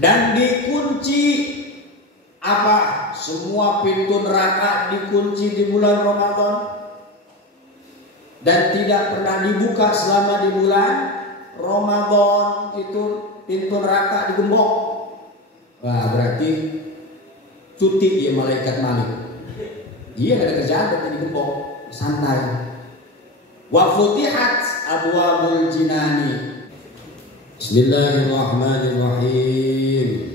Dan dikunci apa? Semua pintu neraka dikunci di bulan Ramadan dan tidak pernah dibuka selama di bulan Ramadan. Itu pintu neraka digembok. Wah, berarti cuti ya malaikat Malik. Iya, gak ada kerjaan berarti digembok, santai. Wa futihat abwabul jinani. Bismillahirrahmanirrahim.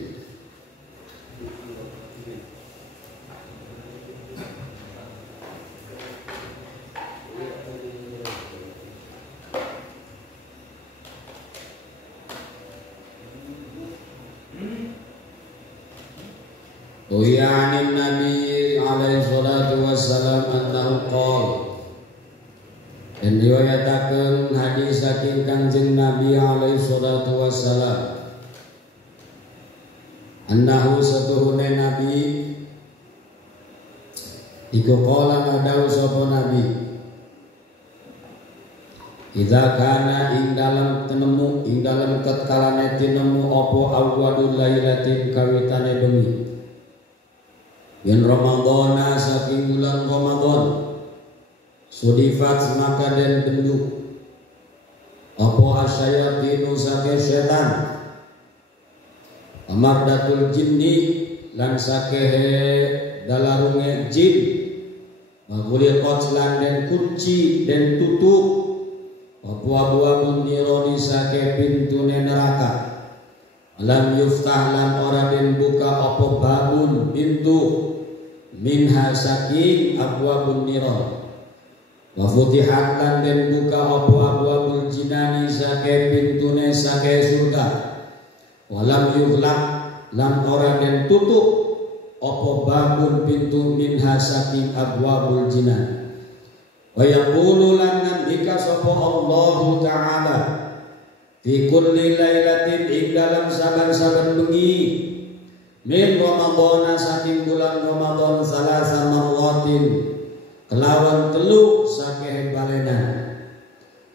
Uyanin Nabi alaihi salatu wassalam annahu qala. Dan riwayatakeun hadis saking Kangjeng Nabi alaihi salatu wassalam annahu satuhune Nabi iku qala nadawu sapa Nabi idza kana ing dalam tatkalane tinemu apa awwadul lailatin kawitane bengi yen Ramadhana saking bulan Ramadan sudifat maka den bentuk apa asyayatinu sake setan amardatul jinni lan sakehe dalarunge jin maguliqat lan den kunci den tutup apa abwabun nironi sake pintune neraka alam yuftah lan ora den buka apa babun pintu minha saking abwabun niron wa futihat lan den buka apa abwabul jinani sake pintune sake surga walam yughlaq lan ora den tutup apa babun pintu minha saking abwabul jinan wa yaqulu lan nandika sapa Allah taala fi kulli lailatin ing dalam saban-saban bengi min Ramadhana saking bulan Ramadan salasa marratin kelawan telu sakeh balena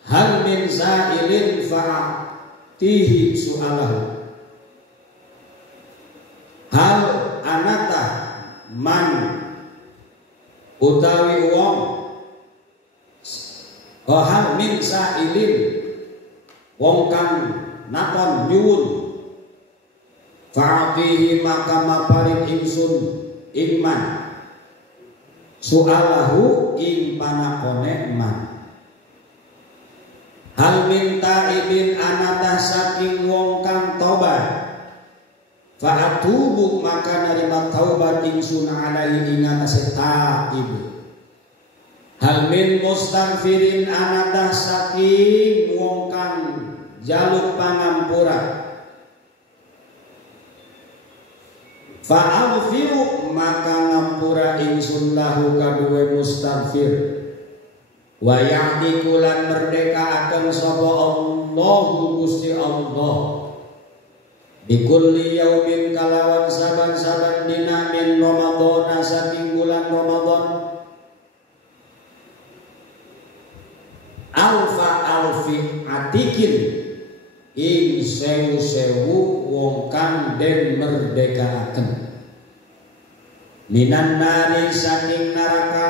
hal min sa'ilin fa'tihi su'alahu hal anata man utawi wong hal min sa'ilin wong kang nakon nyuwun fa'tihi maka maparing ingsun ingman su'alahu ing panakone man hal minta ibin anatah saking wong kang tobat fa'atubu maka narima taubat ingsun alaihi ing atase taib hal min mustaghfirin anatah saking wong kang jaluk pangampura fa'aghfiru maka ngampura ingsun lahu kaduwe mustaghfir wa ya'diku lan merdeka akan sapa Allah Gusti Allah bikulli yaumin kalawan saban-saban dina min Ramadhan saking bulan Ramadan alfa alfi atikin ing sewu-sewu wong kang den merdekaaken minan nari saking neraka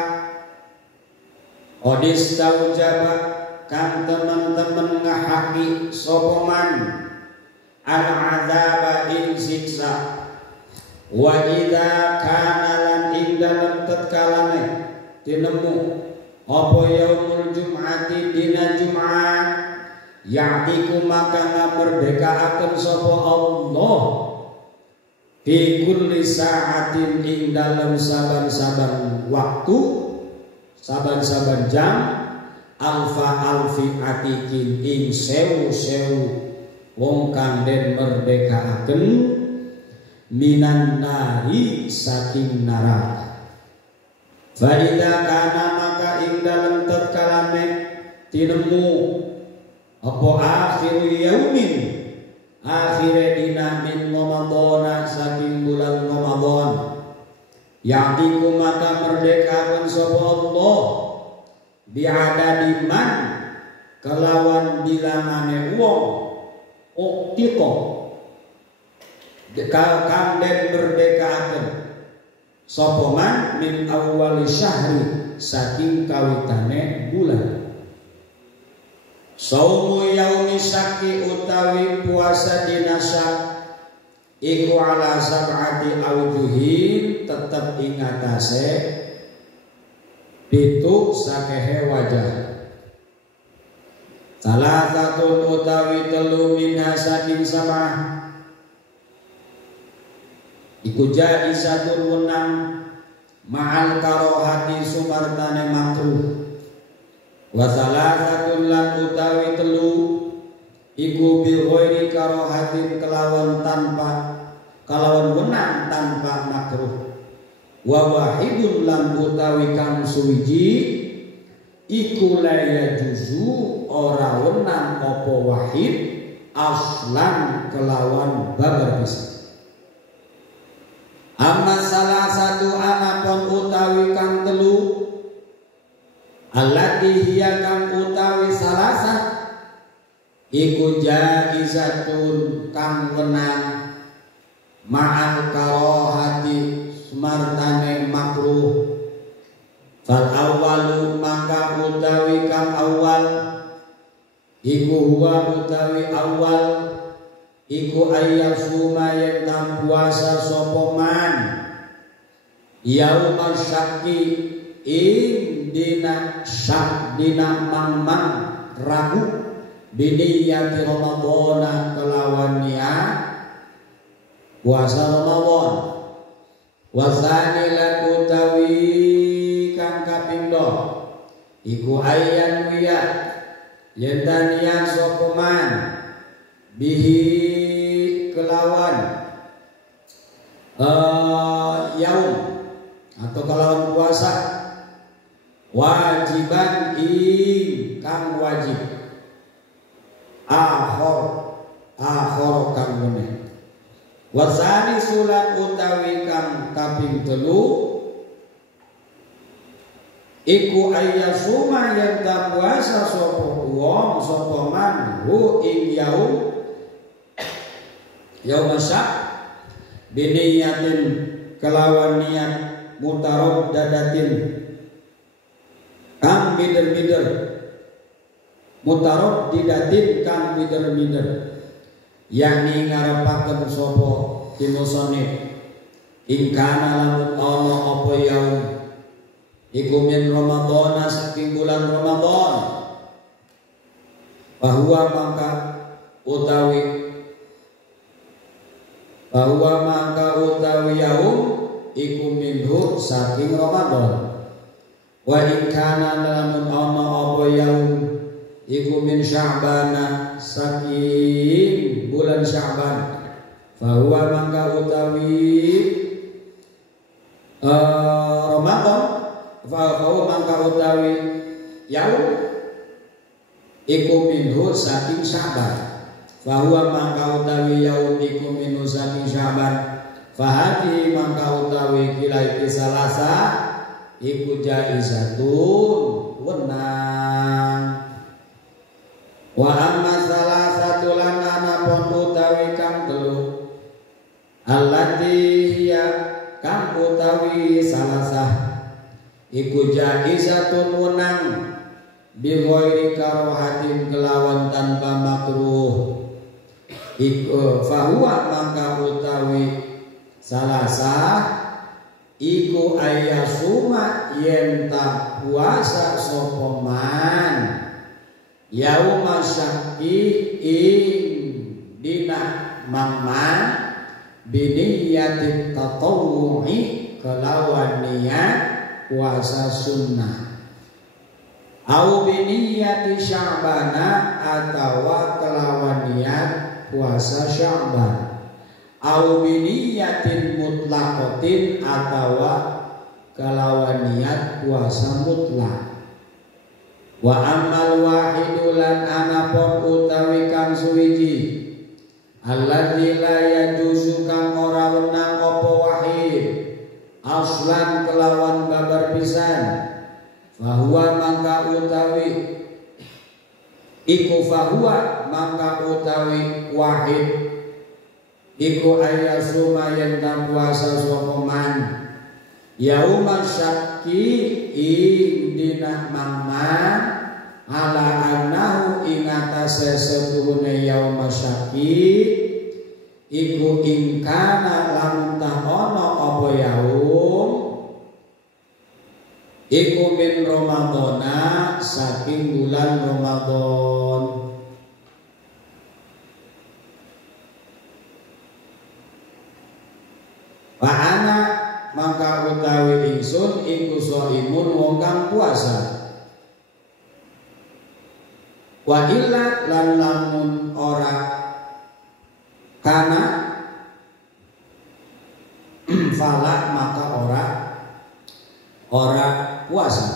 odis taujaba kang teman-teman ngahaki sapa man al adzaba ing siksa wa idza kana lan ing dalem tatkalane tinemu apa yaumul jum'ati dina Jumat ya'tiku maka ngamerdekaaken sapa Allah fi kulli sa'atin ing dalam saban-saban waktu saban-saban jam alfa alfi atikin ing sewu-sewu wong kang den merdekaaken minan nari saking neraka fa idza kana maka ing dalam tatkalane tinemu apa akhiru yaumin akhire dina min Ramadhan saking bulan Ramadan ya'tiku maka merdekakan sapa Allah bi'adadi man kelawan bilangane wong uktiko kang den merdekaaken sapa man min awwali syahri saking kawitane bulan. Saumu yaumi syaki utawi puasa dina syak iku ala sab'ati aujuhin tetep ing atase 7 sakehe wajah. Salah satu utawi 3 minha saking sama iku jaizatun wenang ma'al karohati sumartane makruh. Wa salasatun lan utawi 3 iku bil ghairi karohatin kelawan wenang tanpa makruh. Wa wahidun lan utawi kang suwiji iku la yajuzu ora wenang apa wahid aslan kelawan babar pisan. Amma salah satu anapun utawi kang 3 allati hiya kang utawi salasa iku jaizatun kang wenang ma'al karohati sumartane makruh. Fal awwalu maka utawi kang awal iku huwa utawi awal iku ayyasuma yen puasa sapa man yauma syakki ing dina syak dina mamang ragu biniyati Ramadan kelawan niat puasa Ramadan. Wasani lan utawi kang kapindo iku ayyan wiya yen niat sapa man bihi kelawan yaum atau kelawan puasa wajiban kang wajib akhor kang meneh. Wasani sulat utawi kang kaping 3 iku ayyasuma yen puasa sapa wong sapa man hu ing yaum syak biniyatin kelawan niat mutaroddadatin kang mider-mider mutaroddidatin kang mider-mider yakni ngarepaken sapa timusane ing kana lamun ana apa yaum iku min Ramadan saking bulan Ramadan bahwa maka utawi yaum iku minhu saking Ramadan. Wa in kana lamun ana apa yaum iku min Sya'ban saking bulan Sya'ban bahwa maka utawi Ramadan bahwa maka utawi yaum iku minhu saking Sya'ban bahwa maka utawi yaum iku minhu saking Sya'ban fahati maka utawi kilai salasa iku jaizatun wenang. Wa amma salasatu lan anapun utawi kang 3 allati hiya kang utawi salasah iku jaizatun wenang bi ghairi karohatin kelawan tanpa makruh iku fahuwa maka utawi salasah iku ayyasuma yen ta puasa sapa man yauma syakki ing dina mamman biniyati tatawwu'i kelawan niat puasa sunnah au biniyati sya'bana atawa kelawan niat puasa Sya'ban au biniyatin mutlaqatin atawa kelawan niat puasa mutlak. Wa ammal wahidu lan anapun utawi kang suwiji alladzi la yajuzu kang ora wenang apa wahid aslan kelawan babar pisan fahuwa mangka utawi iku fahuwa mangka utawi wahid iku ayasuma yen ta puasa sapa man yauma syakki ing dina mangman ala annahu ing atase setuhune yauma syakki iku ing kana lamun ta ana apa yaum iku min Ramadana saking bulan Ramadan. Wa ana mangka utawi ingsun iku shaimun wong kang puasa. Wa illa lan lamun ora kana fala maka ora puasa.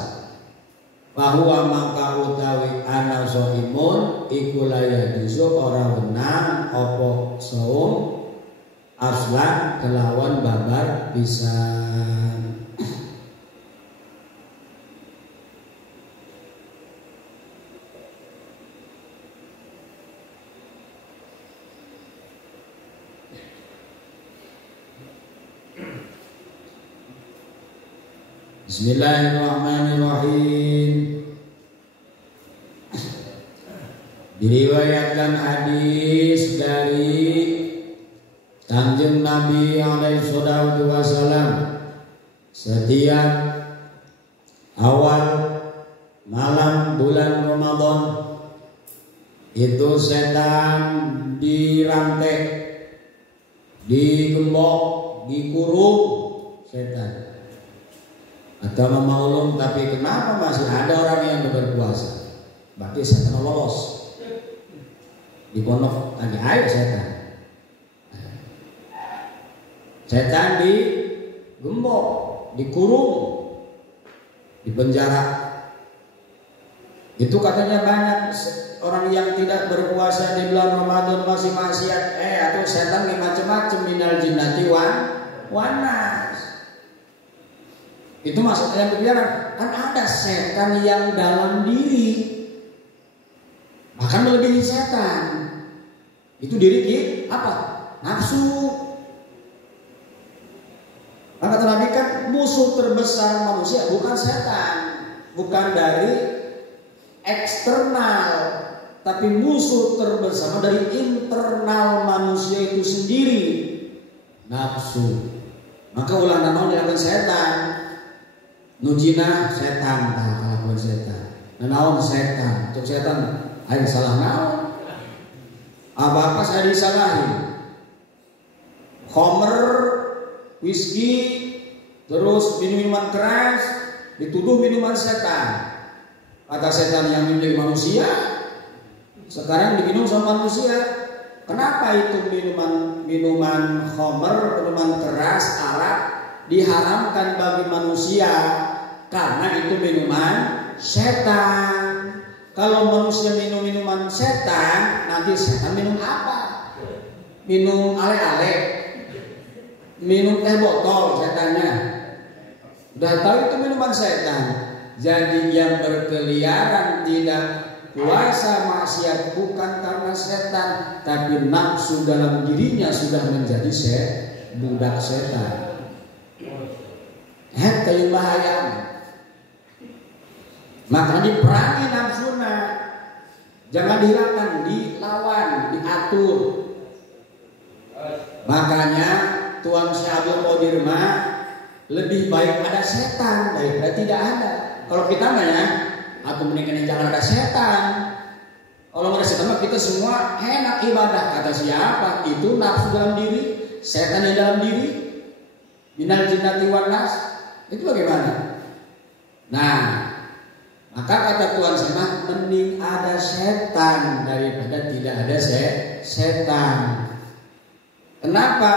Bahwa maka utawi ana shaimun iku layajuzu ora wenang apa saum aslan kelawan babar pisan. Bismillahirrahmanirrahim. Diriwayatkan hadis dari Kanjeng Nabi alaihi salatu wasallam setiap awal malam bulan Ramadan itu setan dirantai, digembok, dikurung setan. Atau memaulung, tapi kenapa masih ada orang yang berpuasa? Berarti setan lolos. Di pondok lagi air setan. Setan digembok, dikurung, dipenjara. Itu katanya banyak orang yang tidak berpuasa di bulan Ramadan masih maksiat. Atau setan ini macam-macam minal jinnati wanas. Itu maksudnya yang berbicara. Kan ada setan yang dalam diri, bahkan melebihi setan. Itu diri apa? Nafsu. Maka kata Nabi kan musuh terbesar manusia bukan setan, bukan dari eksternal, tapi musuh terbesar dari internal manusia itu sendiri, nafsu. Maka ulah nama dilakukan setan, nujina setan, kalakuan setan, naon setan, untuk setan, ayo salah naon, apa saya disalahin, homer, whisky, terus minuman keras, dituduh minuman setan. Kata setan yang milik manusia, sekarang diminum sama manusia. Kenapa itu minuman khamr, minuman keras, arak diharamkan bagi manusia? Karena itu minuman setan. Kalau manusia minum minuman setan, nanti setan minum apa? Minum ale-ale, minum teh botol setannya. Udah tahu itu minuman setan. Jadi yang berkeliaran tidak puasa maksiat bukan karena setan, tapi nafsu dalam dirinya sudah menjadi budak setan. Kayu bahaya. Maka diperangi nafsuna. Jangan dihilangkan, dilawan, diatur. Makanya Tuan Syekh Abdul Qadir mah lebih baik ada setan daripada tidak ada. Kalau kita mah ya, aku mendingan jangan ada setan. Kalau ada setan mah kita semua enak ibadah. Kata siapa? Itu nafsu dalam diri, setan yang dalam diri. Minal jinnati wan nas. Itu bagaimana? Nah, maka kata Tuhan Syekh, mending ada setan daripada tidak ada setan. Kenapa?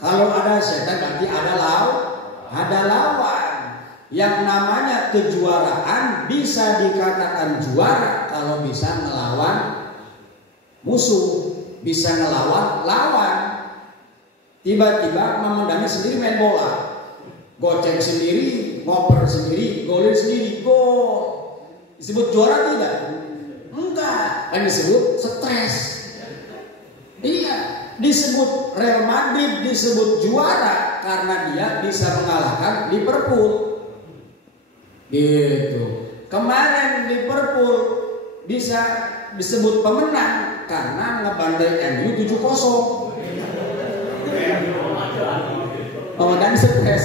Kalau ada setan berarti ada lawan. Yang namanya kejuaraan bisa dikatakan juara kalau bisa melawan musuh, bisa ngelawan lawan. Tiba-tiba memendangi sendiri main bola, goceng sendiri, ngoper sendiri, golin sendiri, gol. Disebut juara tidak? Enggak, kan disebut stres. Iya. disebut Real Madrid disebut juara karena dia bisa mengalahkan Liverpool. Gitu. Kemarin Liverpool bisa disebut pemenang karena ngebantai MU 7-0. Pemenang stres.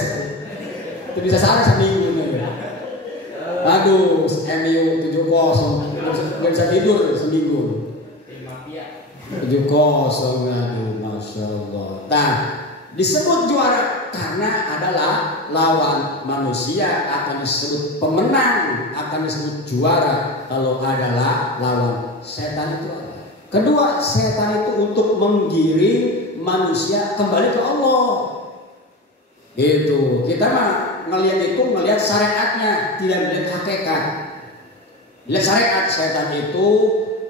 Itu bisa salah seminggu nih. Aduh, MU 7-0. Gak bisa tidur seminggu. 7-0, aduh, Masya Allah. Nah, disebut juara karena adalah lawan manusia, akan disebut pemenang, akan disebut juara kalau adalah lawan setan itu ada. Kedua, setan itu untuk menggiring manusia kembali ke Allah. Itu kita mah ngelihat syariatnya, tidak melihat hakikat. Lihat syariat, setan itu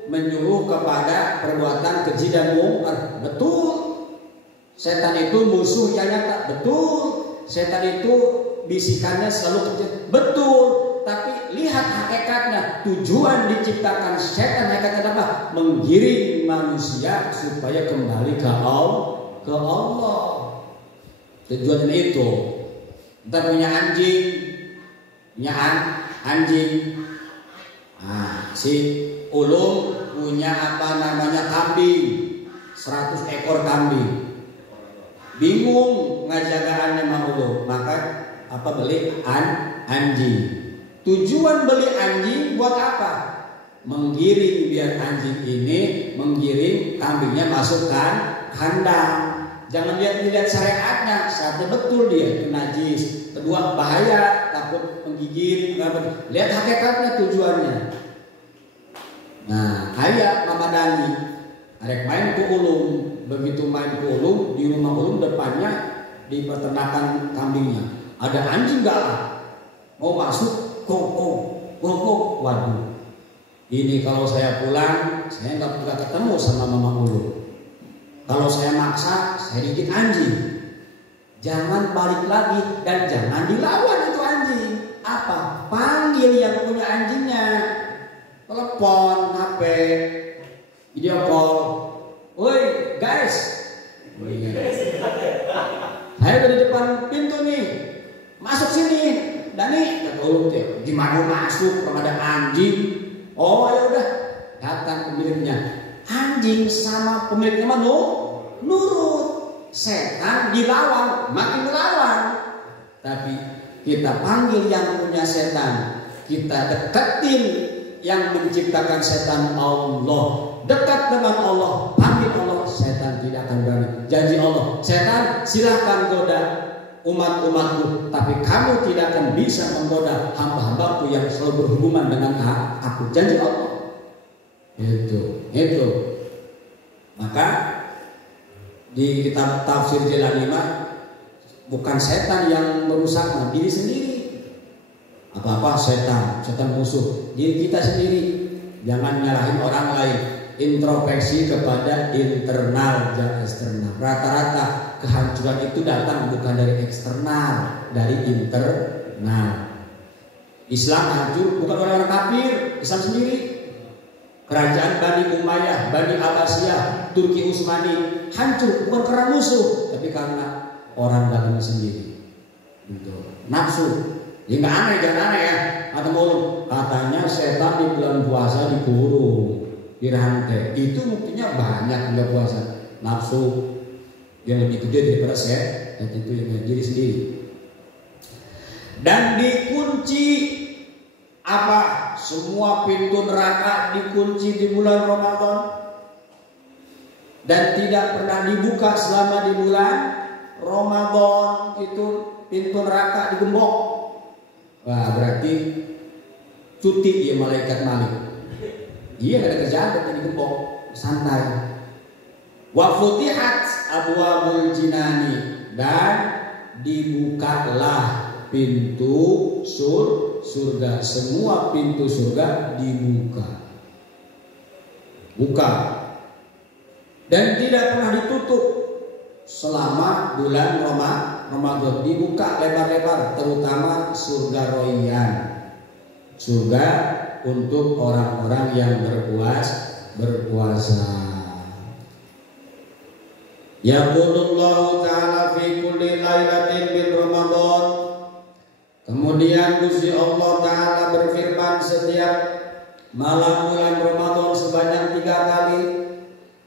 menyuruh kepada perbuatan keji dan mungkar. Betul. Setan itu musuh yang nyata. Betul. Setan itu bisikannya selalu kecil. Betul. Tapi lihat hakikatnya. Tujuan diciptakan setan hakikatnya apa? Menggiring manusia supaya kembali ke Allah. Tujuannya itu. Kita punya anjing. Nah, si Ulum punya kambing, 100 ekor kambing. Bingung ngajagaannya sama Ulum, maka beli anjing. Tujuan beli anjing buat apa? Menggiring biar anjing ini menggiring kambingnya masukkan kandang. Jangan lihat syariatnya, syariatnya betul dia itu najis. Kedua bahaya, takut menggigit. Lihat hakikatnya tujuannya. Nah, ayah Mama Dani arek main ke Ulum. Begitu main ke Ulum, di rumah Ulum depannya di peternakan kambingnya ada anjing galak mau masuk, kok. Waduh, ini kalau saya pulang saya nggak ketemu sama Mama Ulum. Kalau saya maksa, saya digigit anjing. Jangan balik lagi dan jangan dilawan itu anjing. Apa? Panggil yang punya anjingnya. Telepon, HP, video call. Woi guys, saya udah di depan pintu nih, masuk sini. Dani, gimana masuk? Kalau ada anjing. Oh ya udah, datang pemiliknya. Anjing sama pemiliknya mah nurut. Setan dilawan, makin melawan. Tapi kita panggil yang punya setan, kita deketin yang menciptakan setan, Allah. Dekat dengan Allah, panggil Allah, setan tidak akan berani. Janji Allah, setan silakan goda umat-umatku, tapi kamu tidak akan bisa menggoda hamba-hambaku yang selalu berhubungan dengan aku. Janji Allah. Itu. Maka di kitab tafsir Jalan 5, bukan setan yang merusak diri sendiri. Apa-apa setan musuh diri kita sendiri. Jangan nyalahin orang lain. Introspeksi kepada internal dan eksternal. Rata-rata kehancuran itu datang bukan dari eksternal, dari internal. Islam hancur bukan orang kafir, Islam sendiri. Kerajaan Bani Umayyah, Bani Abbasiyah, Turki Utsmani hancur bukan karena musuh, tapi karena orang dalamnya sendiri. Gitu. Nafsu. Ya nggak aneh, jangan aneh ya. Katanya setan di bulan puasa dikurung, dirantai. Itu buktinya banyak bulan puasa. Nafsu yang lebih gede daripada setan itu yang diri sendiri. Dan dikunci apa? Semua pintu neraka dikunci di bulan Ramadan dan tidak pernah dibuka selama di bulan Ramadan. Itu pintu neraka digembok. Wah, berarti cuti ya malaikat Malik. Iya, gak ada kerjaan, berarti digembok, santai. Wa futihat abwabul jinani, dan dibukalah pintu surga. Semua pintu surga dibuka. Dan tidak pernah ditutup selama bulan Ramadan. Dibuka lebar-lebar, terutama surga royan. Surga untuk orang-orang yang berpuasa. Yaqulullahu ta'ala fi kulli lailatin min Ramadan. Kemudian Gusti Allah Ta'ala berfirman setiap malam bulan Ramadan sebanyak 3 kali.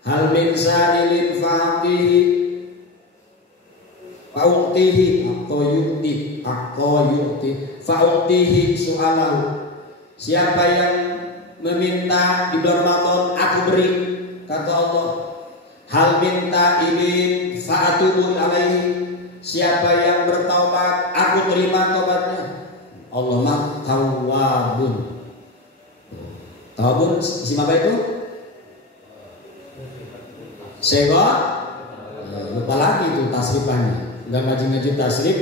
Hal min sa'ilin fa'atihi fa'utihi su'alahu. Siapa yang meminta di bulan Ramadan, aku beri, kata Allah. Hal minta ilin fa'atubul alaihi. Siapa yang bertaubat, aku terima taubatnya. Allah mah tawwabun. Tawwabun isim apa itu? Sego. Lupa lagi itu tasrifannya. Enggak ngaji-ngaji tasrif,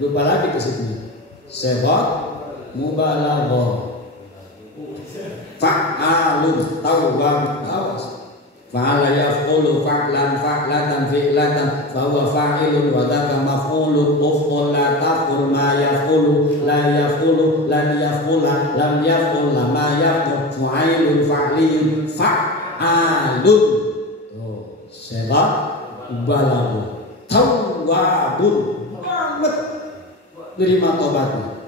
lupa lagi ke situ. Sego mubalaghah. Fa'alun tawwab. Awas. Fa'ala yaf'ulu fa'lan fa'latan fi'latan fa huwa fa'ilun wa dzaka maf'ulun uf'ul la taqul ma yaf'ulu la yaf'ulu lan yaf'ula lam yaf'ul ma yaf'ul fa'ilun fa'liyun fa'alun. Oh, sebab balagu tawwabun banget terima tobatnya.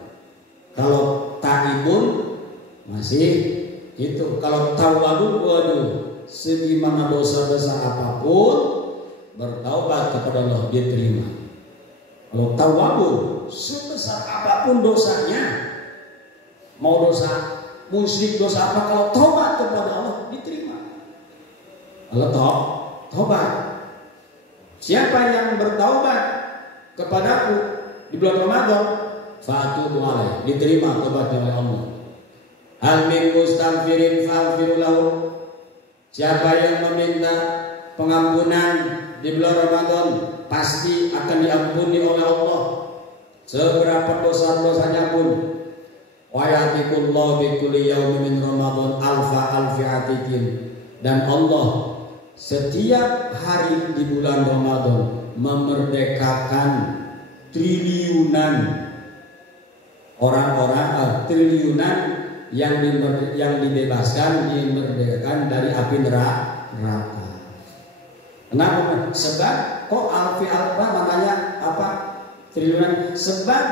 Kalau taibun masih itu, kalau tawwabun waduh segimana dosa besar apapun bertaubat kepada Allah dia terima. Kalau tawwabun sebesar apapun dosanya, mau dosa musyrik dosa apa, kalau taubat kepada Allah diterima. Kalau taubat, siapa yang bertaubat kepadaku di bulan Ramadan, fa'atubu alaih, diterima taubatnya oleh Allah. Hal min mustaghfirin faghfir lahu. Siapa yang meminta pengampunan di bulan Ramadan pasti akan diampuni oleh Allah seberapa dosa-dosanya pun. Wa yatiqullahu bi kulli yaumin min Ramadan alfi atikin. Dan Allah setiap hari di bulan Ramadan memerdekakan triliunan orang-orang, triliunan yang dibebaskan, dimerdekakan dari api neraka. Kenapa? Sebab kok alfa maknanya apa? Triliunan. Sebab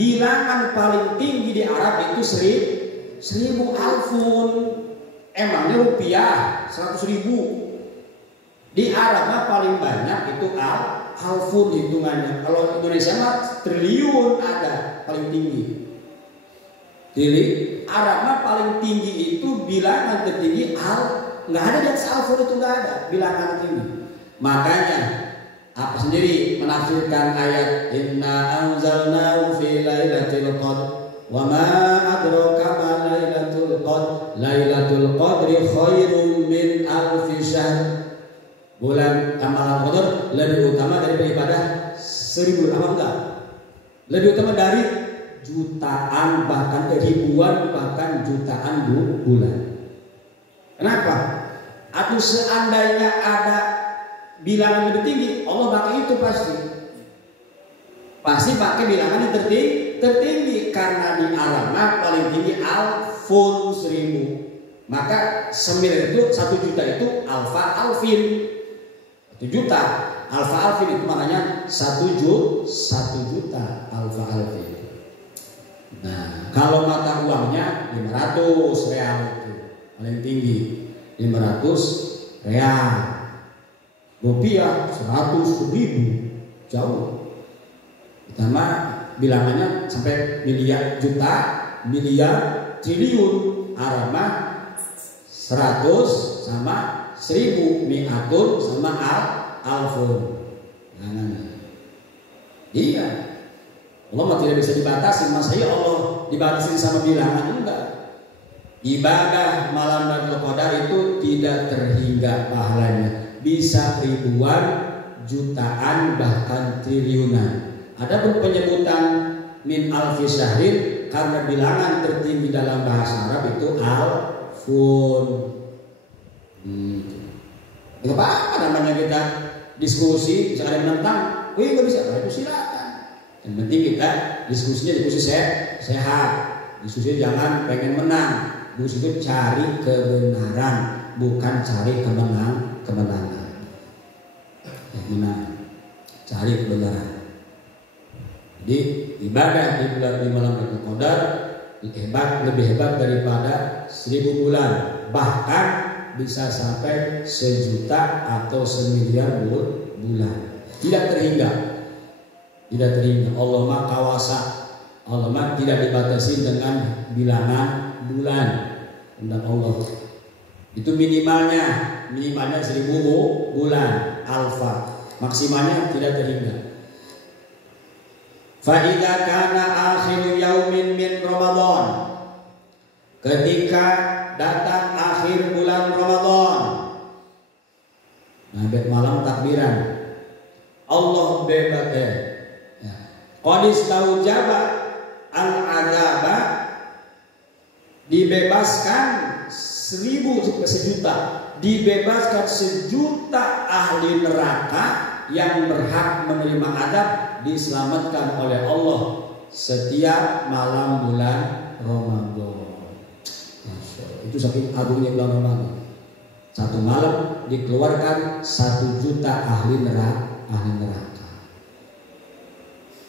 bilangan paling tinggi di Arab itu 1000 alfun. Emangnya rupiah 100.000. Di Arab paling banyak itu alfun hitungannya. Kalau Indonesia mah triliun ada paling tinggi. Jadi Arab paling tinggi itu bilangan tertinggi nggak ada di atas alfun, itu nggak ada bilangan tinggi. Makanya apa sendiri menafsirkan ayat inna anzalnahu fi lailatul qadr wa ma adraka ma lailatul qadr lailatul qadri khairun min alfi syahr. Bulan Ramadan Qadar lebih utama dari ibadah 1000 apa enggak? Lebih utama dari jutaan, bahkan ribuan, bahkan jutaan bulan. Kenapa? Atau seandainya ada bilangan lebih tinggi, Allah pakai itu pasti pakai bilangan yang tertinggi karena di Arab paling tinggi alfun 1000. Maka 9 itu 1 juta itu alfa alfin. 1 juta alfa alfin itu maknanya 1 juta alfa alfin. Nah, kalau mata uangnya 500 real itu paling tinggi, 500 real. Rupiah 100.000 jauh. Pertama bilangannya sampai miliar, juta, miliar, triliun. Arab 100 sama 1000, mi'atun sama alfun. Nah. Iya. Allah tidak bisa dibatasi. Masa ya Allah dibatasi sama bilangan? Enggak. Ibadah malam Lailatul Qadar itu tidak terhingga pahalanya. Bisa ribuan, jutaan, bahkan triliunan. Adapun penyebutan min alfi syahrin karena bilangan tertinggi dalam bahasa Arab itu alfun. Gak apa-apa namanya kita diskusi, bisa ada yang menentang, nggak bisa, itu silakan. Yang penting kita diskusinya diskusi sehat, diskusi jangan pengen menang, diskusi itu cari kebenaran, bukan cari kemenangan. cari kebenaran. Jadi ibadah di bulan di malam Lailatul Qadar lebih hebat daripada 1000 bulan, bahkan bisa sampai 1.000.000 atau 1.000.000.000 bulan. Tidak terhingga. Allah mah kawasa. Allah mah tidak dibatasi dengan bilangan bulan. Undang Allah. Itu minimalnya 1.000 bulan alfa. Maksimalnya tidak terhingga. Fa idza kana akhiru yaumin min Ramadan, ketika datang akhir bulan Ramadan, nah malam takbiran Allah bebas qadis taujaba al-adzaba, dibebaskan 1.000 dibebaskan 1.000.000 ahli neraka yang berhak menerima adab diselamatkan oleh Allah setiap malam bulan Ramadan. Itu saking agungnya bulan Ramadan. Satu malam dikeluarkan 1.000.000 ahli neraka.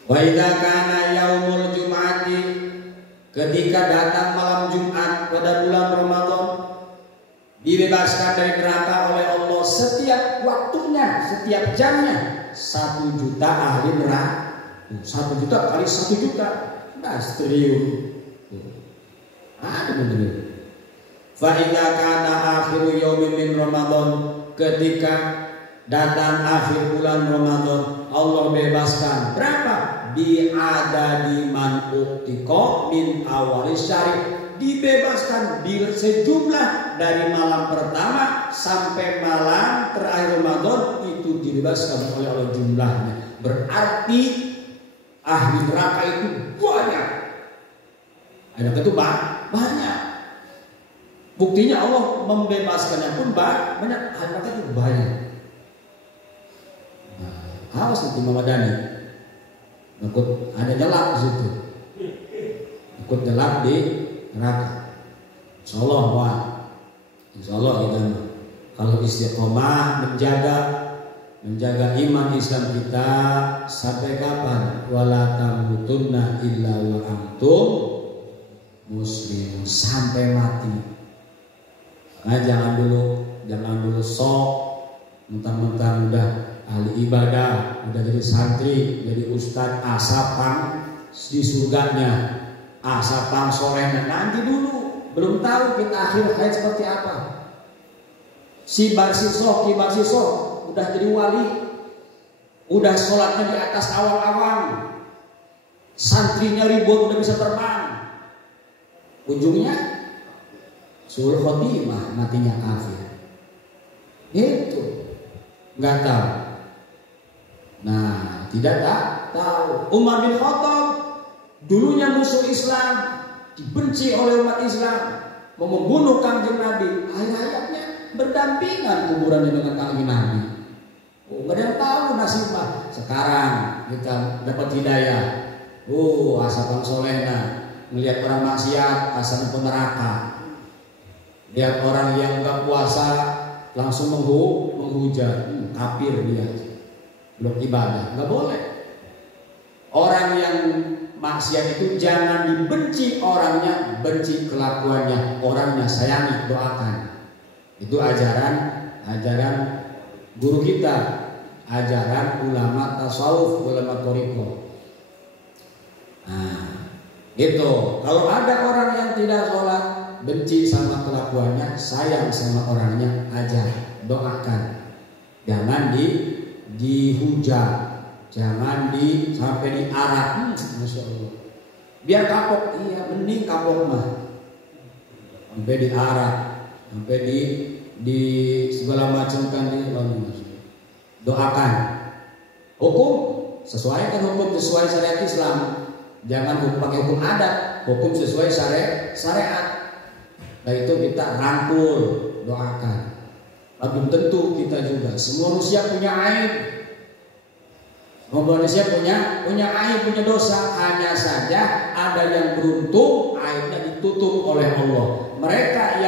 Wa idza kana yaumul jum'ati, ketika datang malam Jumat pada bulan Ramadan, dibebaskan dari neraka oleh Allah setiap waktunya, setiap jamnya 1.000.000 ahli neraka. 1.000.000 kali 1.000.000, nah triliun. Ada benar. Fa idza kana akhiru yaumin min Ramadan, ketika datang akhir bulan Ramadan, Allah bebaskan berapa? Bi adadi man uqtiqa min awal syari, dibebaskan di sejumlah dari malam pertama sampai malam terakhir Ramadan, itu dibebaskan oleh Allah jumlahnya. Berarti ahli neraka itu banyak. Ada ketupat banyak. Buktinya Allah membebaskannya pun banyak. Ahli neraka itu banyak. Nah, awas nanti Mamadani, ikut ada jelak di situ, ikut jelak di neraka. Insyaallah kita kalau istiqomah menjaga iman Islam kita sampai kapan? Wala tamutunna illa wa antum muslimun, sampai mati. Nah, jangan dulu sok mentang-mentang udah ahli ibadah, udah jadi santri, jadi ustadz, asapang di surganya, asapang solehnya. Nanti dulu, belum tahu kita akhir hayat seperti apa. Si Barsiso udah jadi wali, udah sholatnya di atas awang-awang, santrinya ribuan udah bisa terbang, ujungnya sul khotimah, matinya kafir. Itu nggak tahu. Nah, tidak tahu. Umar bin Khattab dulunya musuh Islam, dibenci oleh umat Islam, mau membunuh Kanjeng Nabi. Akhir-akhirnya berdampingan kuburannya dengan Kanjeng Nabi. Nggak ada yang tahu nasibnya. Sekarang kita dapat hidayah. Asapang solehna, melihat orang maksiat, asal neraka. Lihat orang yang nggak puasa langsung menghujat, kafir dia, belum ibadah, nggak boleh. Orang yang maksiat itu jangan dibenci orangnya, benci kelakuannya, orangnya sayangi, doakan. Itu ajaran guru kita, ajaran ulama tasawuf, ulama thariqah. Nah, gitu. Kalau ada orang yang tidak sholat, benci sama kelakuannya, sayang sama orangnya, ajar, doakan. Jangan dihujat, jangan sampai diarak. Masya Allah. Biar kapok, iya mending kapok mah. Sampai diarak, sampai di segala macam kan doakan. Hukum sesuaikan, hukum sesuai syariat Islam. Jangan pakai hukum adat, hukum sesuai syariat. Nah itu kita rangkul, doakan. Tapi tentu kita juga, semua manusia punya aib. Semua manusia punya aib, punya dosa. Hanya saja ada yang beruntung, aibnya ditutup oleh Allah. Mereka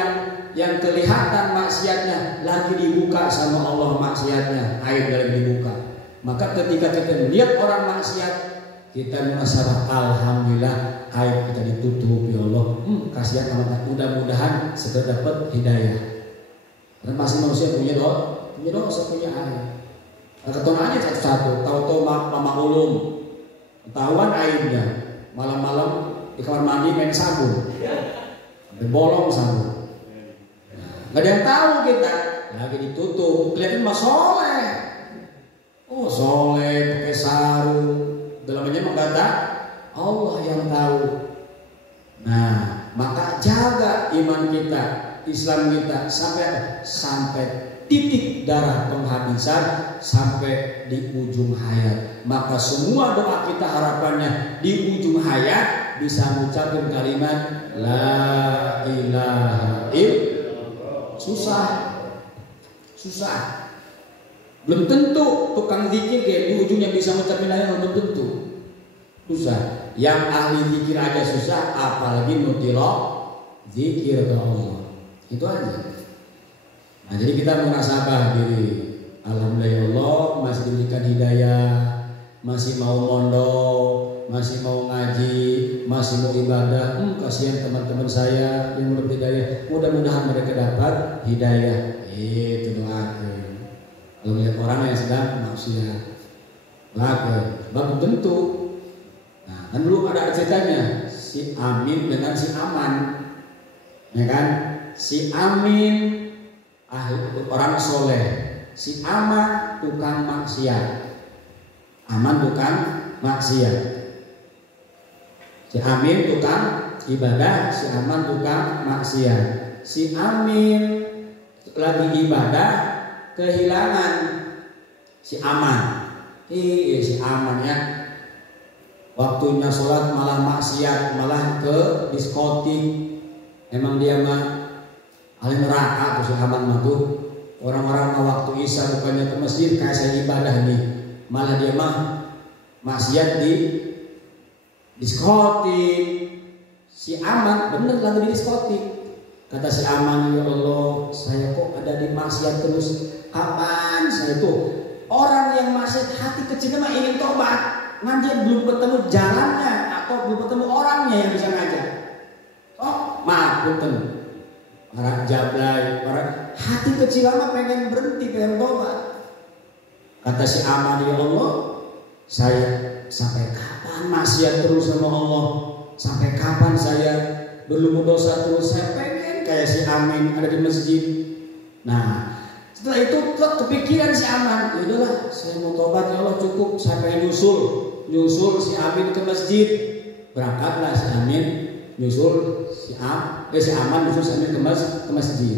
yang kelihatan maksiatnya lagi dibuka sama Allah, maksiatnya aib lagi dibuka. Maka ketika kita melihat orang maksiat, kita merasa alhamdulillah aib kita ditutup ya Allah. Kasihan amat, mudah-mudahan segera dapat hidayah. Karena masing manusia punya dosa, punya aib. Ketemu aja satu-satu, tahu-tahu mama ulum, ketahuan aibnya, malam-malam di kamar mandi main sabun, sampai bolong sabun. Gak ada yang tahu kita, lagi ditutup, kelihatan mah soleh. Oh soleh, pakai sarung, dalamnya mengkata Allah yang tahu. Nah, maka jaga iman kita, Islam kita sampai titik darah penghabisan, sampai di ujung hayat. Maka semua doa kita harapannya di ujung hayat bisa mengucapkan kalimat la ilaha illallah. Susah. Belum tentu tukang zikir kayak di ujungnya bisa mengucapkan la ilaha illallah, belum tentu. Susah. Yang ahli zikir aja susah, apalagi nutilok zikir ke Allah. Itu aja. Nah, jadi kita muhasabah diri. Alhamdulillah ya Allah masih diberikan hidayah, masih mau mondok, masih mau ngaji, masih mau ibadah. Kasihan teman-teman saya yang belum hidayah. Mudah-mudahan mereka dapat hidayah. Itu doakan. Kalau melihat orang yang sedang maksiat, belum tentu. Nah, kan dulu ada ceritanya si Amin dengan si Aman, ya kan? Si Amin orang soleh, si Aman tukang maksiat. Aman tukang maksiat. Si Amin tukang ibadah, si Aman tukang maksiat. Si Amin lagi ibadah kehilangan si Aman. Si Aman ya, waktunya sholat malah maksiat, malah ke diskotik. Emang dia mah ahli neraka tuh si Aman mah tuh. Orang-orang mah waktu isya bukannya ke masjid kayak saya ibadah nih, malah dia mah maksiat di diskotik. Si Aman bener lagi di diskotik. Kata si Aman, ya Allah saya kok ada di maksiat terus. Kapan saya tuh orang yang maksiat hati kecilnya mah ingin tobat, dia belum ketemu jalannya atau belum ketemu orangnya yang bisa ngajak. Oh maaf punten, para jablay, para hati kecil lama pengen berhenti, pengen tobat. Kata si Aman, ya Allah saya sampai kapan maksiat terus sama Allah, sampai kapan saya berlumur dosa terus. Saya pengen kayak si Amin ada di masjid. Nah setelah itu kepikiran si Aman, yaudahlah saya mau tobat ya Allah, cukup saya pengen nyusul si Amin ke masjid. Berangkatlah si Amin nyusul si Aman nyusul si Amin ke masjid.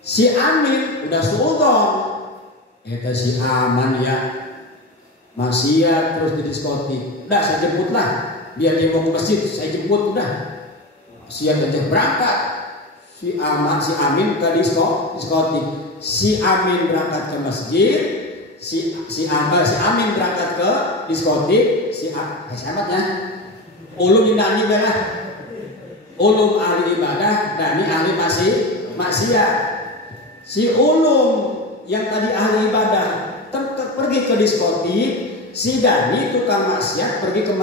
Si Amin udah suudon, eta si Aman ya maksiat terus di diskotik. Udah saya jemput lah, biar dia mau ke masjid saya jemput. Udah siap aja berangkat. Si Amin ke diskotik. Si Amin berangkat ke masjid, si Amin berangkat ke diskotik. Si Ahmad ya, ulum Dani belah, ulum ahli ibadah, Dani ahli maksiat. Si ulum yang tadi ahli ibadah pergi ke diskotik, si Dani tukang maksiat pergi ke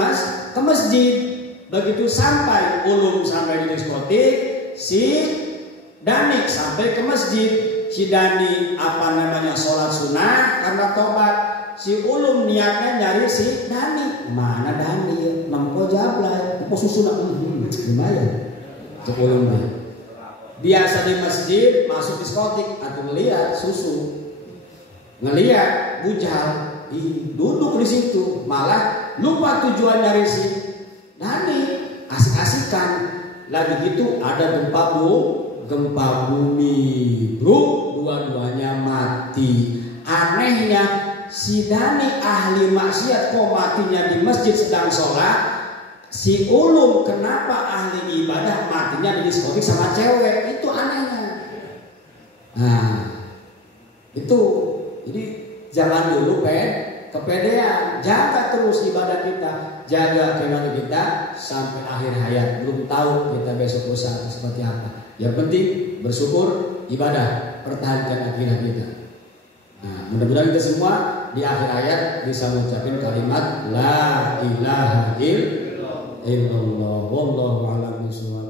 masjid. Begitu sampai ulum sampai di diskotik, si Dani sampai ke masjid. Si Dani sholat sunnah karena tobat. Si ulum niatnya nyari si Dani. Mana Dani? Mampu jablay. Susu nak lumayan. Ulum biasa di masjid masuk diskotik atau ngeliat susu, ngeliat bujal, duduk di situ, malah lupa tujuan nyari si Dani, asik-asikan. Lagi gitu ada gempa bumi, bro, dua-duanya mati. Anehnya si Dani ahli maksiat kok matinya di masjid sedang sholat. Si ulum kenapa ahli ibadah matinya di diskotik sama cewek? Itu anehnya. Nah itu jadi jangan dulu kepedean, jaga terus ibadah kita, jaga keimanan kita sampai akhir hayat. Belum tahu kita besok lusa seperti apa. Yang penting bersyukur, ibadah, pertahankan akidah kita. Nah, mudah-mudahan kita semua di akhir hayat bisa mengucapkan kalimat la ilaha illallah. Wallahu a'lam bishawab.